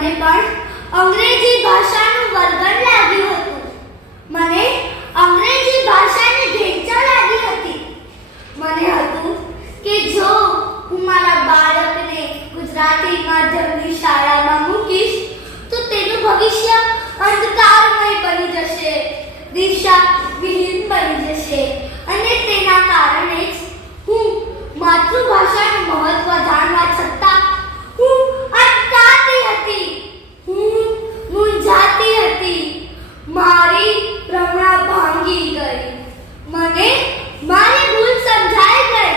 મને પણ અંગ્રેજી ભાષાનું વળગણ લાગ્યું હતું. મને અંગ્રેજી ભાષાની ભેંચા લાગી હતી. મને હતું કે જો હું મારા બાળકને ગુજરાતી માધ્યમની શાળામાં મૂકીશ તો તેનું ભવિષ્ય અંધકારમય બની જશે, દિશા વિહીન બની જશે અને તેના કારણે જ હું માતૃભાષાનું મહત્વ જાણવા છતાં હું અટકાતી હતી. હું મૂંઝાતી હતી. મારી ભ્રમણા ભાંગી ગઈ. મને મારી ભૂલ સમજાઈ ગઈ.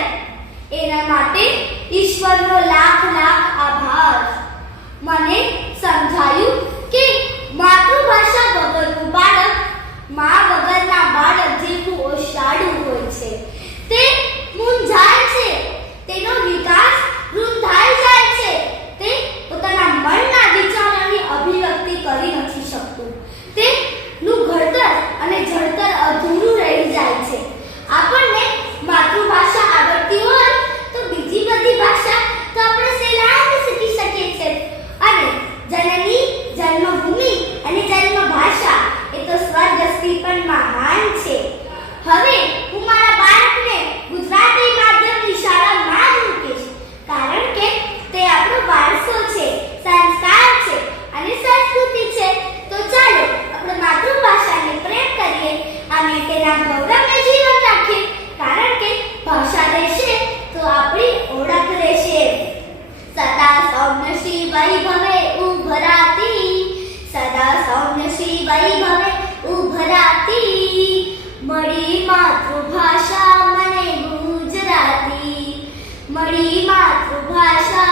એના માટે ઈશ્વરનો લાખ લાખ આભાર. મને સમજાયું કે માતૃભાષા વગરનું બાળક મા વગરના બાળક જેવું ઓશાળું હોય છે. તે મૂંઝાય છે, તેનો વિકાસ રૂંધાઈ જાય છે, તે પોતાના મનના વિચારોની અભિવ્યક્તિ કરી નથી શકતું. તેનું ઘડતર અને જડતર અધૂરું રહી જાય છે. આપણને માતૃભાષા આવડતી હોય તો બીજી બધી ભાષા તો આપણે સહેલાઈથી શીખી શકીએ છીએ. અને જનની, જન્મભૂમિ અને જન્મભાષા એ તો સ્વર્ગસ્થી પણ મહાન છે. હવે હું મારા બાળકને ગુજરાતી માધ્યમની શાળામાં જ મૂકીશ, કારણ કે તે આપણો વારસો છે, સંસ્કાર છે અને સંસ્કૃતિ છે. તો ચાલો આપણે માતૃભાષાને પ્રેમ કરીએ અને તેના ગૌરવને જીવન રાખીએ, કારણ કે ભાષા રહેશે તો આપણી ઓળખ રહેશે. સદા સૌમ્ય શ્રી વૈભવે ઉભરાતી, સદા સૌમ્ય શ્રી વૈભવે ઉભરાતી, મળી માતૃભાષા મને ગુજરાતી, મળી માતૃભાષા